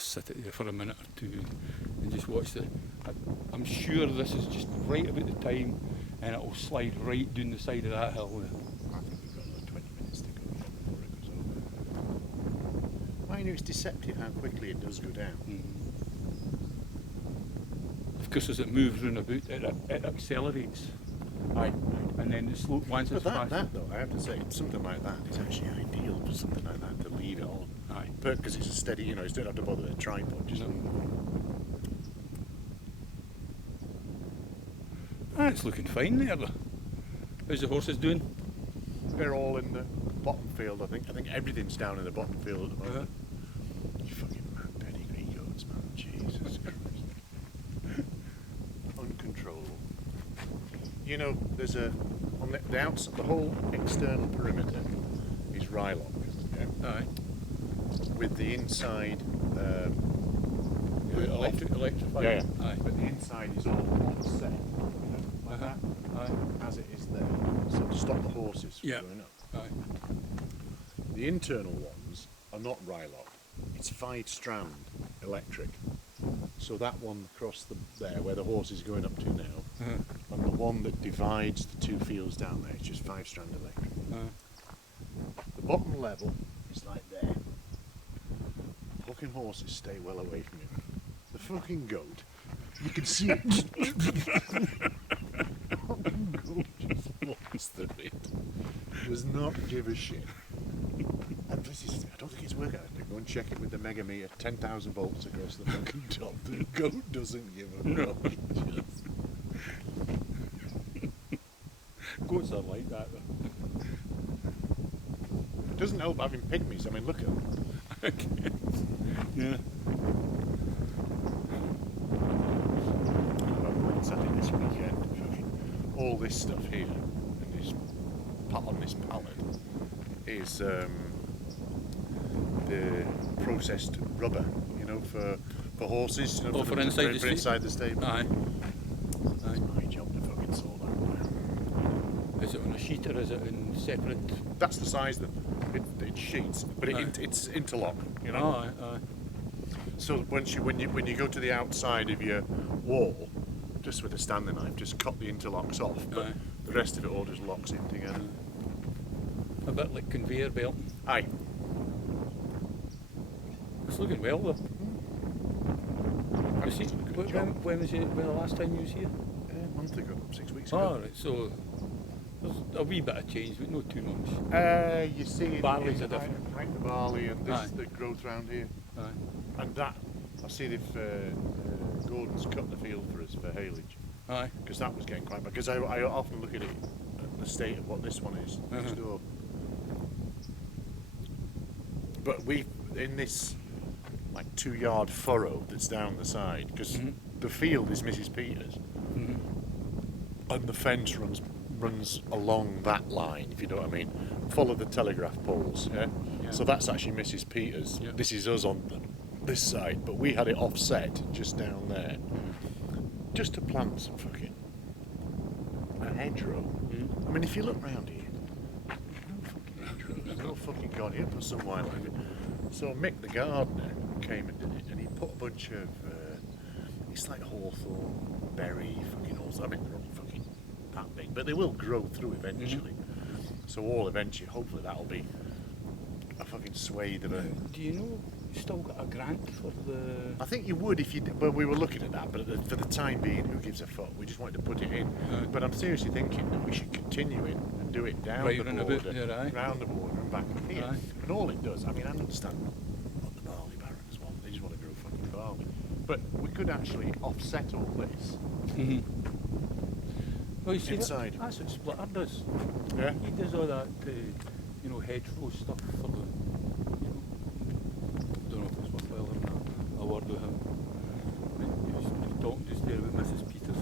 just sit it there for a minute or two and just watch I'm sure this is just right about the time, and it will slide right down the side of that hill there. I think we've got another 20 minutes to go before it goes over. Well, you know, it's deceptive how quickly it does go down. Of course, as it moves round about, it accelerates. Aye. And then the slope, once it's But past. that though, I have to say, something like that is actually ideal for something like that, to leave it on. Aye. Because it's a steady, you know, you don't have to bother with a tripod, just leave it on. It's looking fine there though. How's the horses doing? They're all in the bottom field, I think. I think everything's down in the bottom field at the moment. You fucking mad pedigree goats, man. Jesus Christ. Uncontrollable. You know, there's on the outside, the whole external perimeter is Rylock, yeah? Aye. With the inside Electrified. yeah. Aye. But the inside is all offset, you know, like that, Aye. as it is there, so to stop the horses from Yeah. going up. Aye. The internal ones are not Rylock, it's 5-strand electric. So that one across there where the horse is going up to now, and the one that divides the two fields down there, it's just 5-strand electric. The bottom level is like there. Fucking horses stay well away from it. The fucking goat, you can see it. Fucking goat just walks through it. Does not give a shit. And this is, I don't think it's working. I go and check it with the mega meter, 10,000 volts across the fucking top. The goat doesn't give a fuck. Goats are like that though. It doesn't help having pygmies. I mean, look at them. Yeah. I'm going Saturday this weekend. Fucking all this stuff here, and this on this pallet is the processed rubber, you know, for horses. You know, For inside the inside the stable. Aye. It's my job to fucking sort that. Is it on a sheet or is it in separate? That's the size of them. It's sheets, but it's interlock, you know. Aye. So when you go to the outside of your wall, just with a Stanley knife, just cut the interlocks off, but Aye. the rest of it all just locks in together. A bit like conveyor belt. Aye. It's looking well though. You see, when was the last time you was here? A month ago, 6 weeks ago. Oh, right, so there's a wee bit of change, but not too much. You see it Barley's in a different. height of barley and this Aye. the growth round here. Aye. And that, I see if Gordon's cut the field for us for haylage. Aye. Because that was getting quite bad. Because I often look at it, at the state of what this one is next door. But we, in this like 2-yard furrow that's down the side, because the field is Mrs. Peters, and the fence runs along that line, if you know what I mean. Follow the telegraph poles, yeah? So that's actually Mrs. Peters. Yeah. This is us on this side, but we had it offset just down there, just to plant some fucking a hedgerow. I mean, if you look round here, there's no fucking hedgerow. There's no fucking god here for some while. So Mick the gardener came and did it, and he put a bunch of it's like hawthorn, berry, fucking all. I mean, they're not fucking that big, but they will grow through eventually. So hopefully that'll be a fucking swathe of it. Do you know you still got a grant for the? I think you would if you. Well, we were looking at that, but for the time being, who gives a fuck? We just wanted to put it in. But I'm seriously thinking that we should continue it and do it down Right the round border, about there, aye. round the border and back up here. Aye. And all it does, I mean, I understand what the barley barons want. They just want to grow fucking barley. But we could actually offset all this. Well, you see, Inside. that's what Splitter does. Yeah. He does all that, hedgerow stuff for the, don't know if it's worthwhile having a word with him. He was talking just there about Mrs. Peters.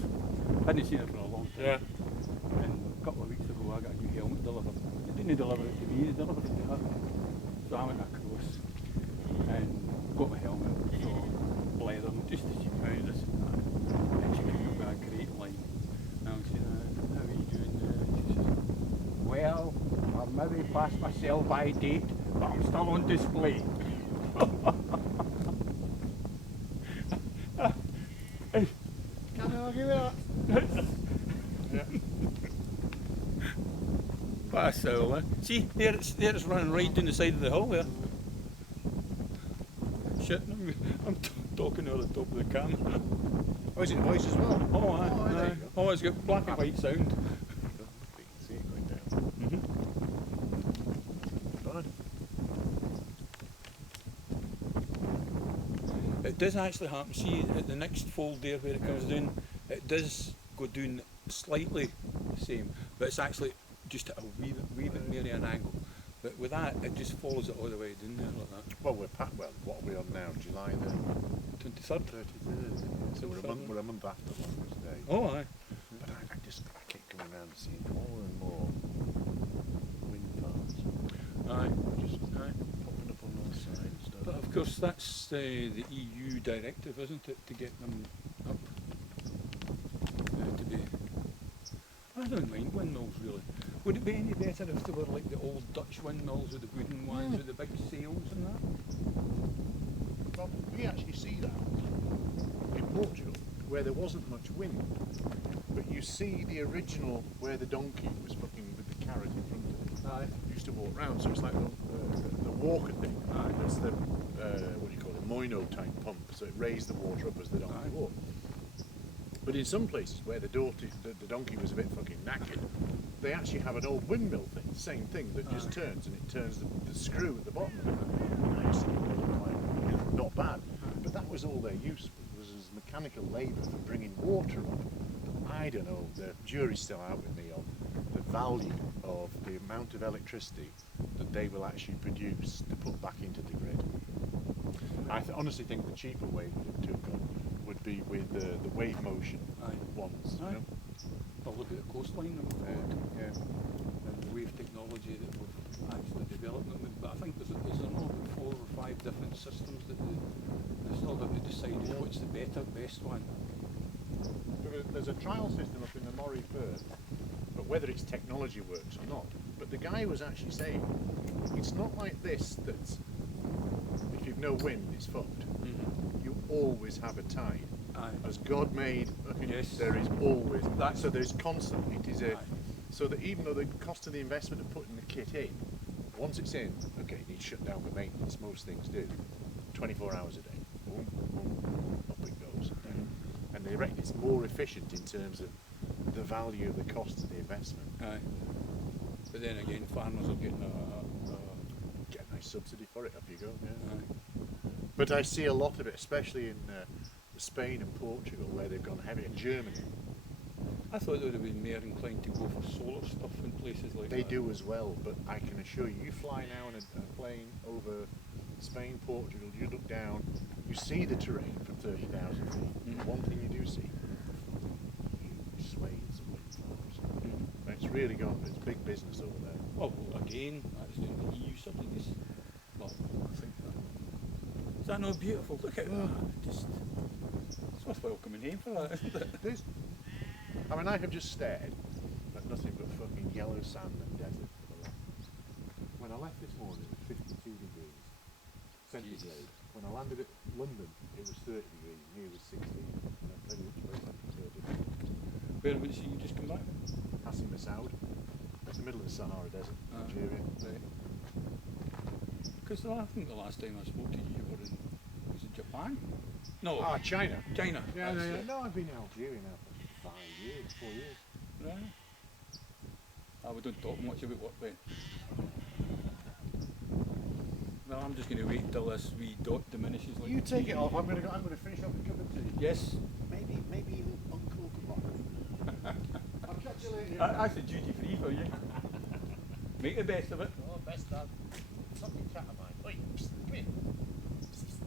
I hadn't seen her for a long time. Yeah. And a couple of weeks ago I got a new helmet delivered. He didn't deliver it to me, he delivered it to her. So I went across and got my helmet, so leather, just to see how this and that. And she came up with a great line. And I was saying, how are you doing? She says, well, I've maybe passed my sell-by date, but I'm still on display. That's the hill, eh? See, there it's running right down the side of the hill there. Shit, I'm talking over the top of the camera. Oh, is it voice as well? Oh, aye, Oh, there aye. you go. Oh, it's got black and white sound. You can see it going down. Fine. It does actually happen. See, at the next fold there where it comes down, it does go down slightly the same, but it's actually just at a wee bit more of an angle. But with that, it just follows it all the way down there like that. Well, what are we on now? July the 23rd? 33rd. So we're a month after Longest Day. Oh, aye. But I keep coming around and seeing more and more wind farms. Aye. Just Aye. popping up on the side and stuff. But of course, that's the EU directive, isn't it, to get them up to be. I don't mind windmills really. Would it be any better if they were like the old Dutch windmills with the wooden ones with the big sails and that? Well, we actually see that in Portugal, where there wasn't much wind. But you see the original where the donkey was fucking with the carrot in front of it. Aye. Used to walk round, so it's like the walker thing. Aye. It's the what do you call it, moino type pump, so it raised the water up as the donkey walked. But in some places where the donkey was a bit fucking knackered, they actually have an old windmill thing, same thing, that just turns, and it turns the screw at the bottom of it. And I used to think they looked like, not bad, but that was all their use was as mechanical labour for bringing water up. I don't know, the jury's still out with me on the value of the amount of electricity that they will actually produce to put back into the grid. I honestly think the cheaper way to have gone would be with the wave motion ones. Aye. You know? Well, look at the coastline that we've got, Yeah. and the wave technology that we've actually developed them with. But I think there's another 4 or 5 different systems that they still have to decide what's the best one. There's a trial system up in the Moray Firth, but whether its technology works or not. But the guy was actually saying, it's not like this that's, if you've no wind, it's fucked. You always have a tide. Aye. As God made, Yes. there is always. That's- So there's constant. It is a. Aye. So that even though the cost of the investment of putting the kit in, once it's in, okay, you need to shut down for maintenance. Most things do. 24 hours a day. Boom, boom, up it goes. And they reckon it's more efficient in terms of the value of the cost of the investment. Aye. But then again, farmers are getting Get a nice subsidy for it. Up you go. Yeah. aye. But I see a lot of it, especially in Spain and Portugal, where they've gone heavy, and Germany. I thought they would have been more inclined to go for solar stuff in places like They that. do as well, but I can assure you, you fly now in a plane over Spain, Portugal, you look down, you see the terrain from 30,000 feet. One thing you do see, huge swathes of wind farms. And it's really gone, it's big business over there. Well, again, that's doing the EU subsidies. Well, I think that. Is that not beautiful? Look at that. Just, it's worthwhile coming home for that, isn't it? It is. I mean, I have just stared at nothing but fucking yellow sand and desert for the last. When I left this morning, it was 52 degrees centigrade. When I landed at London, it was 30 degrees, and here was 16. And I'm pretty much very Whereabouts did you just come back? Hassim Masoud. It's the middle of the Sahara Desert, Algeria. Because I think the last time I spoke to you, you were in, was it Japan? No. China. China. Yeah, that's no, it. no, I've been in Algeria now for 5 years, 4 years. Right. We don't talk much about work then. Well, I'm just going to wait until this wee dot diminishes. Like You take it off. I'm going to finish up a cup of tea. Yes. Maybe even uncork a bottle. I'll catch you later. That's a duty free for you. Make the best of it. Oh, best dad. Something cat of mine. Oi, psst, come here. Psst, psst.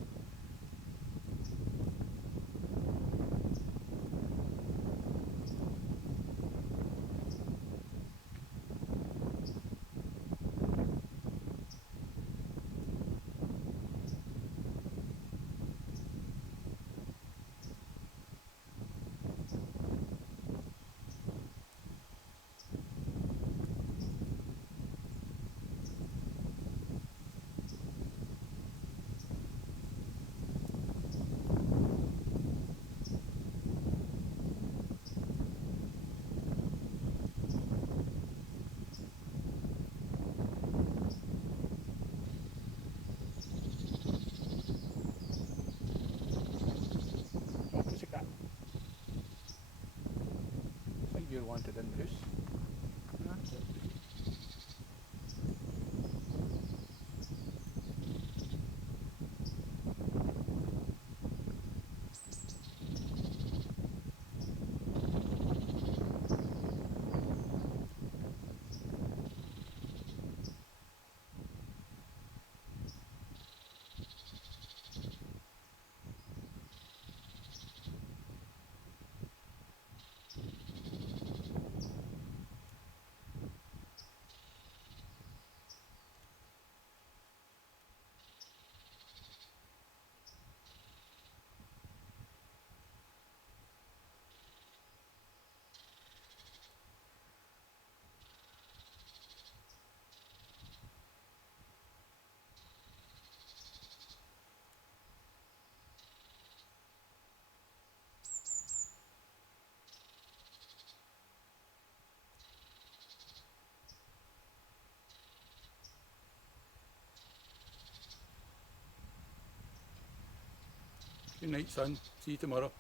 Good night, son. See you tomorrow.